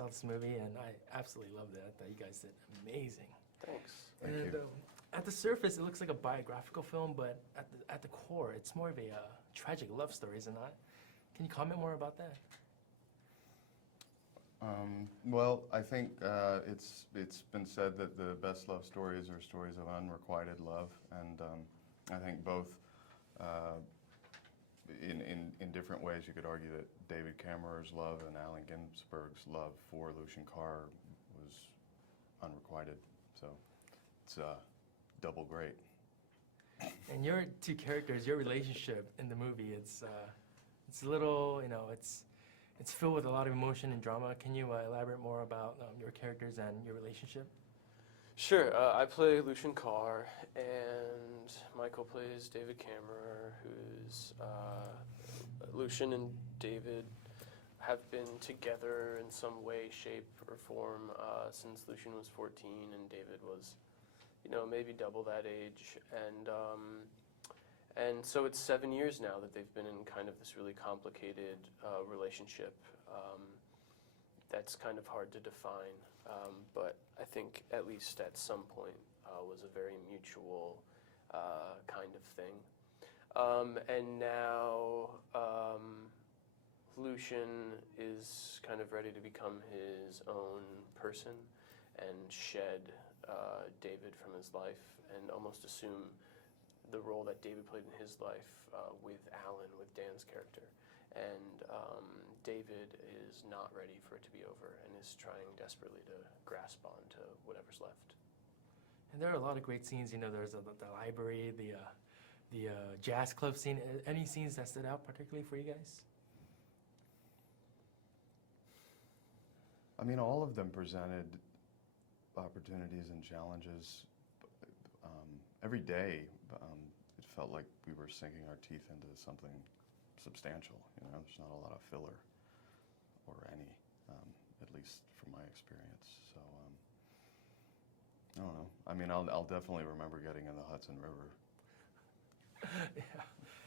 saw this movie, and I absolutely loved it. I thought you guys did amazing. Thanks. Thank And you. at the surface, it looks like a biographical film, but at the core, it's more of a tragic love story, is it not? Can you comment more about that? Well, I think it's been said that the best love stories are stories of unrequited love, and I think both in different ways you could argue that David Kammerer's love and Allen Ginsberg's love for Lucian Carr was unrequited. So it's double great. And your two characters, your relationship in the movie, it's a little, it's filled with a lot of emotion and drama. Can you elaborate more about your characters and your relationship? Sure. I play Lucian Carr, and Michael plays David Kammerer, who's Lucian and David have been together in some way, shape, or form since Lucian was 14 and David was, maybe double that age. And so it's 7 years now that they've been in kind of this really complicated relationship that's kind of hard to define, but I think at least at some point was a very mutual kind of thing. And now Lucian is kind of ready to become his own person and shed David from his life and almost assume the role that David played in his life with Alan, with Dan's character. And David is not ready for it to be over and is trying desperately to grasp on to whatever's left. And there are a lot of great scenes. There's the library, the jazz club scene. Any scenes that stood out particularly for you guys? I mean, all of them presented opportunities and challenges. Every day, it felt like we were sinking our teeth into something substantial. There's not a lot of filler, or any, at least from my experience. So, I don't know. I mean, I'll definitely remember getting in the Hudson River. Yeah.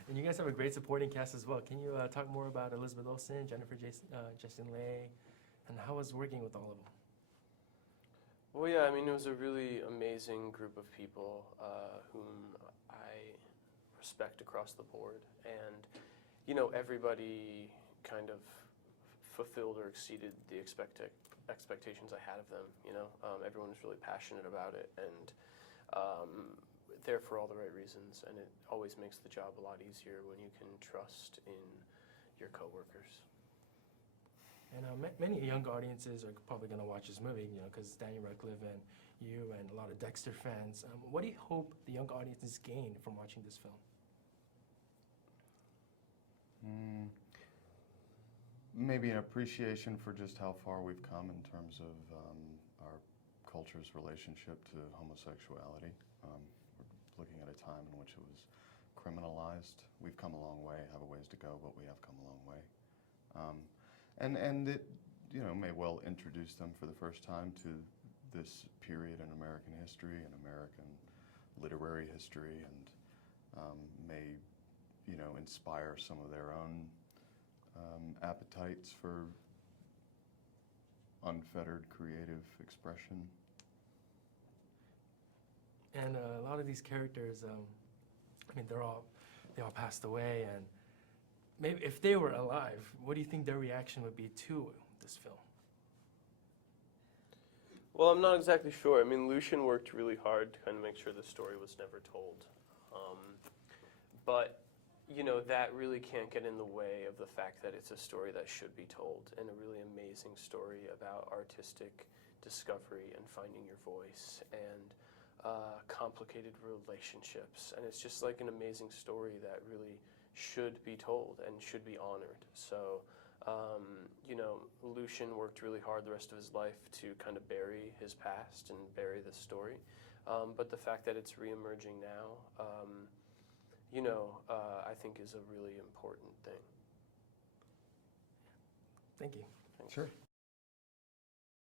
And you guys have a great supporting cast as well. Can you talk more about Elizabeth Olsen, Jennifer Justin Leigh, and how was working with all of them? Well, yeah, I mean, it was a really amazing group of people whom I respect across the board. And, everybody kind of fulfilled or exceeded the expectations I had of them, Everyone was really passionate about it and there for all the right reasons. And it always makes the job a lot easier when you can trust in your coworkers. And many young audiences are probably going to watch this movie, because Daniel Radcliffe and you and a lot of Dexter fans. What do you hope the young audiences gain from watching this film? Maybe an appreciation for just how far we've come in terms of our culture's relationship to homosexuality. We're looking at a time in which it was criminalized. We've come a long way, have a ways to go, but we have come a long way. And it, may well introduce them for the first time to this period in American history and American literary history, and may, inspire some of their own appetites for unfettered creative expression. And a lot of these characters, they all passed away, and maybe if they were alive, what do you think their reaction would be to this film? Well, I'm not exactly sure. I mean, Lucian worked really hard to kind of make sure the story was never told. But, that really can't get in the way of the fact that it's a story that should be told, and a really amazing story about artistic discovery and finding your voice and complicated relationships. And it's just like an amazing story that really should be told and should be honored. So, Lucian worked really hard the rest of his life to kind of bury his past and bury the story. But the fact that it's reemerging now, I think is a really important thing. Thank you. Thanks. Sure.